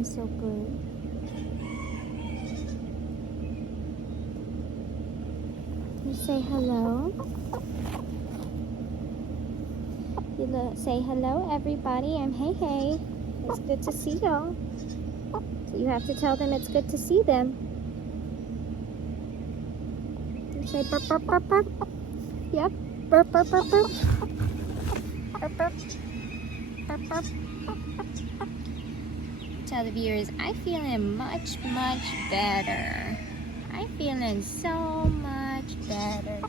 doing so good. You say hello. Say hello, everybody. I'm Hey Hey. It's good to see y'all. So you have to tell them it's good to see them. You say burp, burp, burp, burp. Yep. Burp, burp, burp, burp. Burp, burp. Burp, burp. Tell the viewers, I'm feeling much, much better. I'm feeling so much better.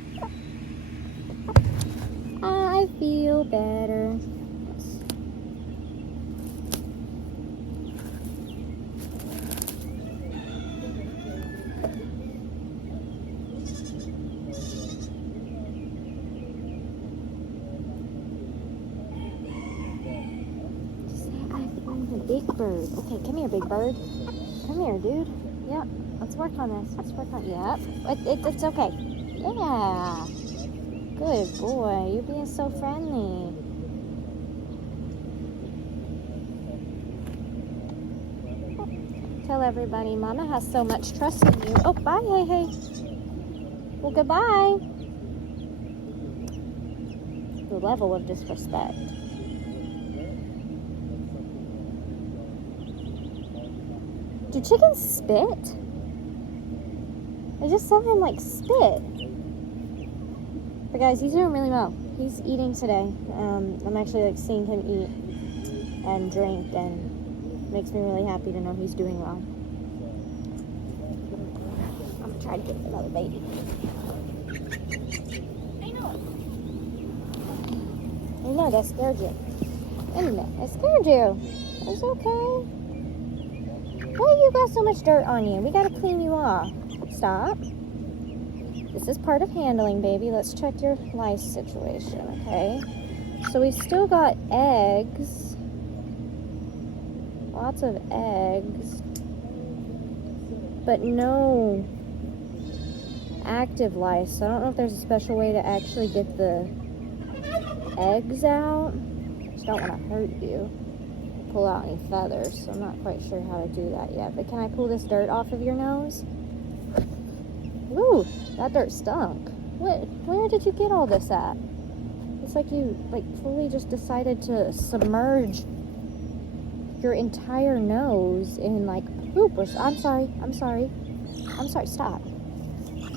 I feel better. Big bird. Okay, come here, big bird. Come here, dude. Yep. Let's work on this. Let's work on. Yep. It's okay. Yeah. Good boy. You're being so friendly. Tell everybody, Mama has so much trust in you. Oh, bye, Hey Hey. Well, goodbye. The level of disrespect. Do chickens spit? I just saw him like spit. But guys, he's doing really well. He's eating today. I'm actually like seeing him eat and drink, and it makes me really happy to know he's doing well. I'm gonna try to get another baby. I know that scared you. Wait a minute, I scared you. It's okay. Why you got so much dirt on you? We gotta clean you off. Stop. This is part of handling, baby. Let's check your lice situation, okay? So we've still got eggs. Lots of eggs. But no active lice. So I don't know if there's a special way to actually get the eggs out. Just don't want to hurt you. Pull out any feathers, so I'm not quite sure how to do that yet. But can I pull this dirt off of your nose? Ooh, that dirt stunk. Where did you get all this at? It's like you fully just decided to submerge your entire nose in like poop or I'm sorry, stop.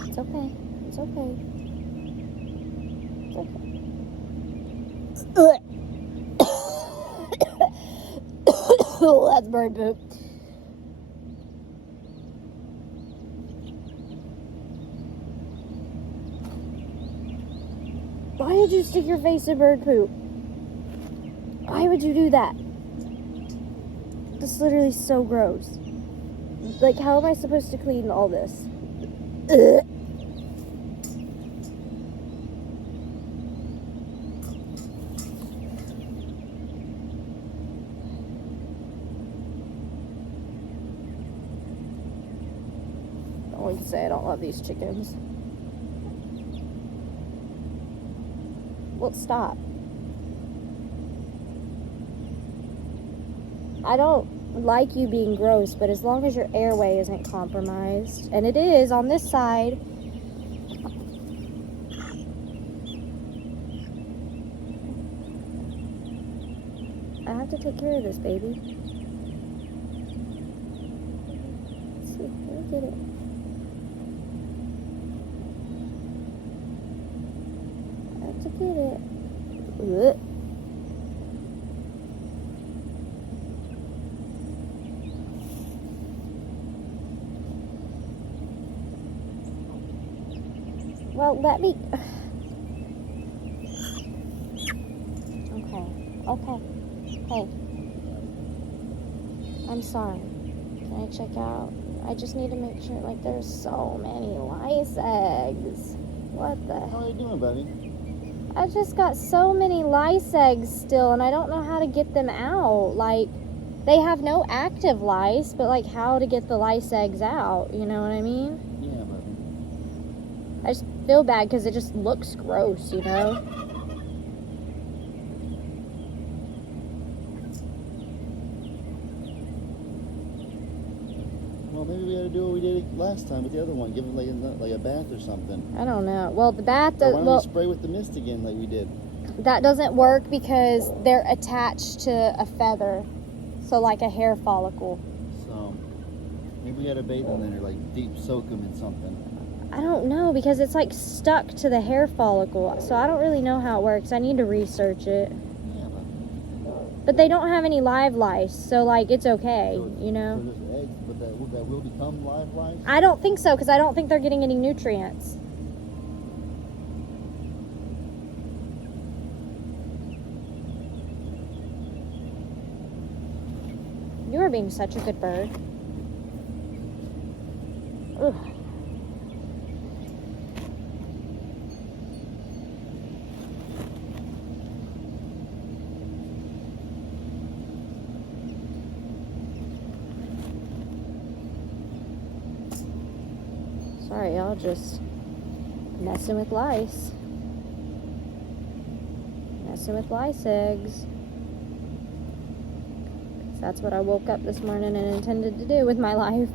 It's okay. It's okay. It's okay. Oh, that's bird poop. Why did you stick your face in bird poop? Why would you do that? This is literally so gross. Like, how am I supposed to clean all this? Ugh. I can say I don't love these chickens. Well, stop. I don't like you being gross, but as long as your airway isn't compromised, and it is on this side. I have to take care of this, baby. Let's see, let me get it. To get it. Ugh. Well, let me. Okay. Hey. I'm sorry. Can I check out? I just need to make sure, like, there's so many lice eggs. What the heck? How are you doing, buddy? I just got so many lice eggs still, and I don't know how to get them out. Like, they have no active lice, but, like, how to get the lice eggs out, you know what I mean? Yeah, buddy. I just feel bad because it just looks gross, you know? Well, maybe we gotta do what we did last time with the other one. Give it like a bath or something. I don't know. Well, the bath Or does. why don't Well, we spray with the mist again like we did? that doesn't work because they're attached to a feather, so like a hair follicle. So maybe we gotta bathe them then, or like deep soak them in something. I don't know because it's like stuck to the hair follicle, so I don't really know how it works. I need to research it. Yeah, But they don't have any live lice, so like it's okay, you know. So there's eggs, but that will become live lice. I don't think so because I don't think they're getting any nutrients. You are being such a good bird. Ugh. Sorry, y'all, just messing with lice. Messing with lice eggs. That's what I woke up this morning and intended to do with my life.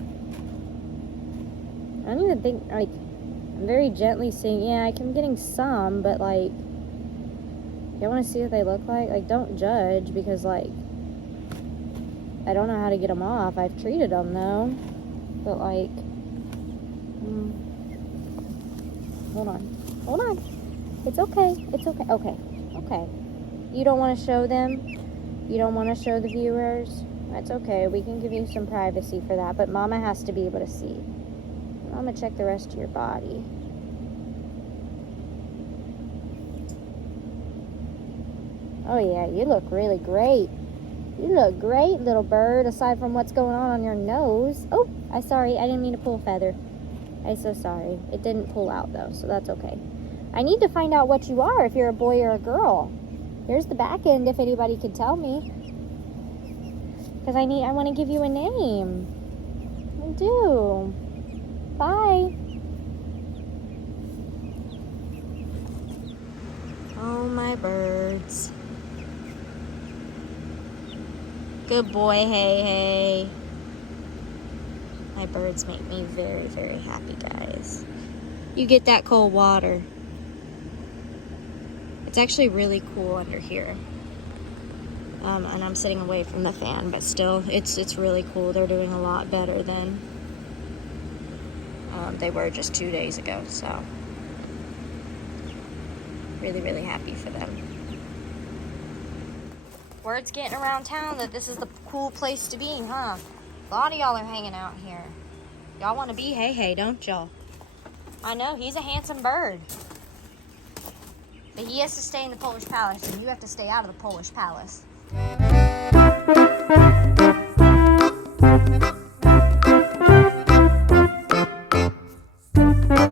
I don't even think, like, I'm very gently seeing, yeah, I'm getting some, but, like, y'all want to see what they look like? Don't judge, because, like, I don't know how to get them off. I've treated them, though. But, like, hold on. It's okay. Okay. You don't want to show them? You don't want to show the viewers? That's okay. We can give you some privacy for that, but Mama has to be able to see. I'm going to check the rest of your body. Oh, yeah, you look really great. You look great, little bird, aside from what's going on your nose. Oh, I'm sorry. I didn't mean to pull a feather. I'm so sorry. It didn't pull out, though, so that's okay. I need to find out what you are, if you're a boy or a girl. Here's the back end, if anybody could tell me. Because I want to give you a name. I do. Bye. Oh, my birds. Good boy, hey. My birds make me very, very happy, guys. You get that cold water. It's actually really cool under here. And I'm sitting away from the fan, but still, it's really cool. They're doing a lot better than they were just 2 days ago, so really, really happy for them. Word's getting around town that this is the cool place to be, huh? A lot of y'all are hanging out here. Y'all want to be hey, don't y'all? I know, he's a handsome bird. But he has to stay in the Polish Palace, and you have to stay out of the Polish Palace.